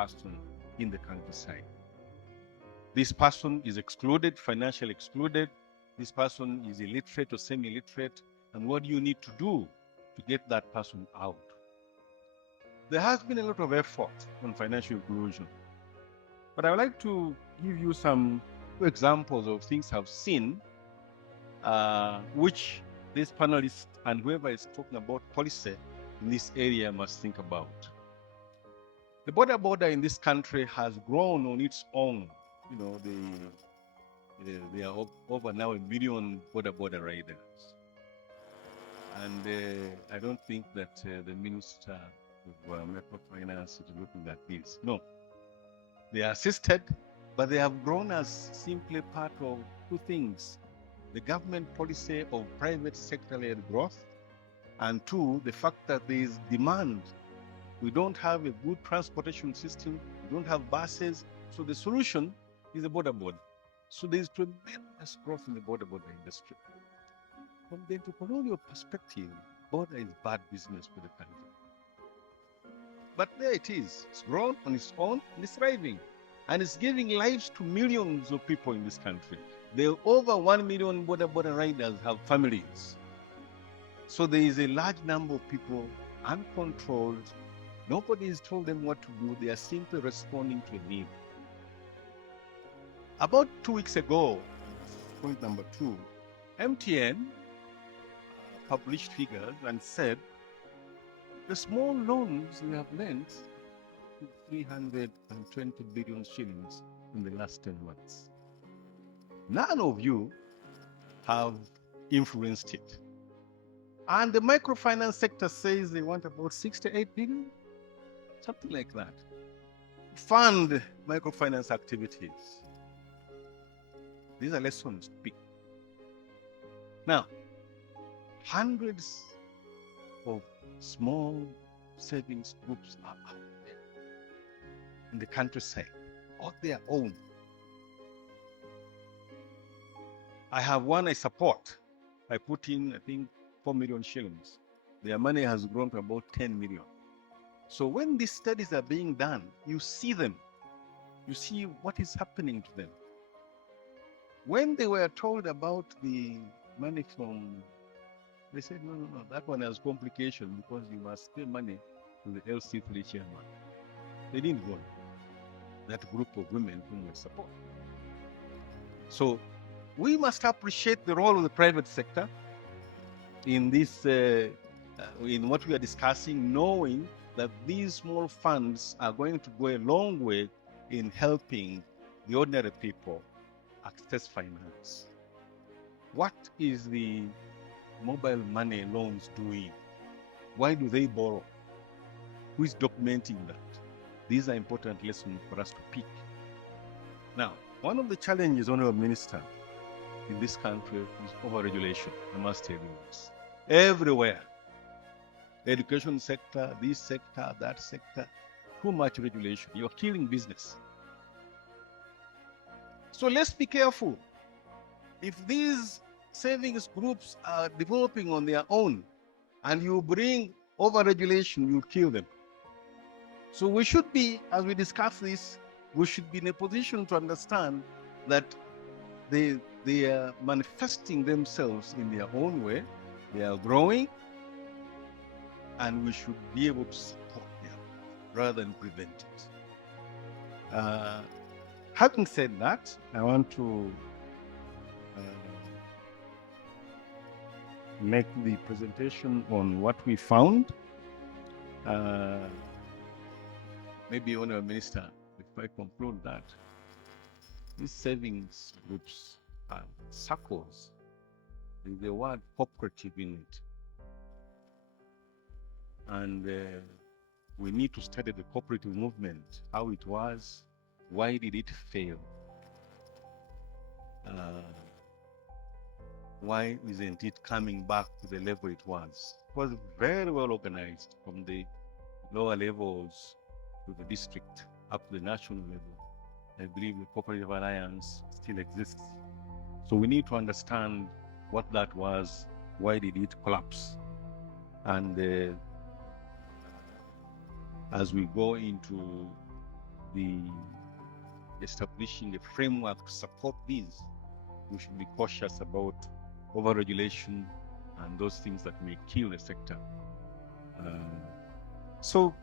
person in the countryside. This person is excluded, financially excluded. This person is illiterate or semi-illiterate. And what do you need to do to get that person out? There has been a lot of effort on financial inclusion. But I would like to give you some examples of things I've seen, which this panelist and whoever is talking about policy in this area must think about. The Boda Boda in this country has grown on its own. You know, there are over now 1 million Boda Boda riders. And I don't think that the Minister of Microfinance is looking at this. No. They are assisted, but they have grown as simply part of two things: the government policy of private sector-led growth, and two, the fact that there is demand. We don't have a good transportation system, we don't have buses, so the solution is the Boda Boda. So there is tremendous growth in the Boda Boda industry. From the entrepreneurial perspective, Boda is bad business for the country. But there it is. It's grown on its own and it's thriving. And it's giving lives to millions of people in this country. There are over 1 million Boda Boda riders have families. So there is a large number of people uncontrolled. Nobody has told them what to do. They are simply responding to a need. About 2 weeks ago, point number 2, MTN published figures and said the small loans we have lent 320 billion shillings in the last 10 months. None of you have influenced it. And the microfinance sector says they want about 68 billion, something like that. Fund microfinance activities. These are lessons to pick. Now, hundreds of small savings groups are out there in the countryside on their own. I have one I support. I put in, I think, 4 million shillings. Their money has grown to about 10 million. So when these studies are being done, you see them. You see what is happening to them. When they were told about the money from, they said, no, that one has complication because you must pay money to the LC3 chairman. They didn't go. That group of women whom we support. So we must appreciate the role of the private sector in this, in what we are discussing, knowing that these small funds are going to go a long way in helping the ordinary people access finance. What is the mobile money loans doing? Why do they borrow? Who is documenting that? These are important lessons for us to pick. Now, one of the challenges, Honorable Minister, in this country is over-regulation. I must tell you this. Everywhere. Education sector, this sector, that sector, too much regulation. You're killing business. So let's be careful. If these savings groups are developing on their own and you bring over-regulation, you kill them. So we should be, as we discuss this, we should be in a position to understand that they are manifesting themselves in their own way. They are growing, and we should be able to support them rather than prevent it. Having said that, I want to make the presentation on what we found. Maybe, Honourable Minister, if I conclude that these savings groups are SACCos, with the word cooperative in it. And we need to study the cooperative movement, how it was, why did it fail? Why isn't it coming back to the level it was? It was very well organized from the lower levels to the district up to the national level. I believe the Cooperative Alliance still exists. So we need to understand what that was, why did it collapse? And as we go into the establishing a framework to support these, we should be cautious about over-regulation and those things that may kill the sector. So